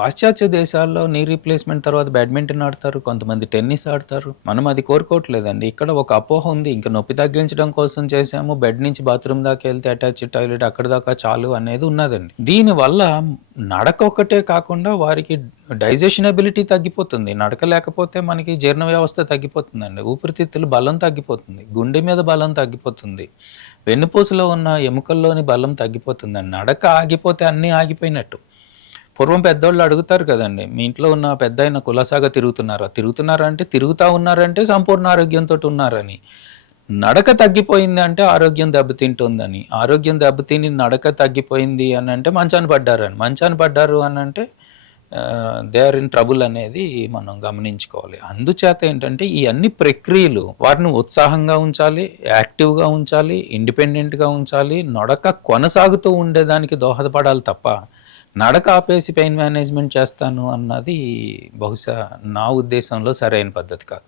పాశ్చాత్య దేశాల్లో knee replacement తర్వాత బ్యాడ్మింటన్ ఆడతారు. కొంతమంది టెన్నిస్ ఆడతారు. మనం అది కోరుకోవట్లేదండి. ఇక్కడ ఒక అపోహ ఉంది. ఇంక నొప్పి తగ్గించడం కోసం చేసాము. బెడ్ నుంచి బాత్రూమ్ దాకా ఎళ్తే అటాచ్డ్ టాయిలెట్ అక్కడి దాకా చాలు అనేది ఉన్నదండి. దీనివల్ల నడక ఒక్కటే కాకుండా వారికి డైజెషన్ ఎబిలిటీ తగ్గిపోతుంది. నడక లేకపోతే మనకి జీర్ణ వ్యవస్థ తగ్గిపోతుందండి. ఊపిరితిత్తుల బలం తగ్గిపోతుంది. గుండె మీద బలం తగ్గిపోతుంది. వెన్నుపూసలో ఉన్న ఎముకల్లోని బలం తగ్గిపోతుందండి. నడక ఆగిపోతే అన్నీ ఆగిపోయినట్టు. పూర్వం పెద్దోళ్ళు అడుగుతారు కదండీ! మీ ఇంట్లో ఉన్న పెద్దాయన కులాసాగా తిరుగుతున్నారా? తిరుగుతున్నారా అంటే తిరుగుతా ఉన్నారంటే సంపూర్ణ ఆరోగ్యంతోటి ఉన్నారని. నడక తగ్గిపోయింది అంటే ఆరోగ్యం దెబ్బతింటుందని. ఆరోగ్యం దెబ్బతిని నడక తగ్గిపోయింది అనంటే మంచాన పడ్డారని. మంచాన పడ్డారు అనంటే దే ఆర్ ఇన్ ట్రబుల్ అనేది మనం గమనించుకోవాలి. అందుచేత ఏంటంటే ఈ అన్ని ప్రక్రియలు వారిని ఉత్సాహంగా ఉంచాలి, యాక్టివ్‌గా ఉంచాలి, ఇండిపెండెంట్‌గా ఉంచాలి. నడక కొనసాగుతూ ఉండేదానికి దోహదపడాలి తప్ప నడక ఆపేసి పెయిన్ మేనేజ్‌మెంట్ చేస్తాను అన్నది బహుశా నా ఉద్దేశంలో సరైన పద్ధతి కాదు.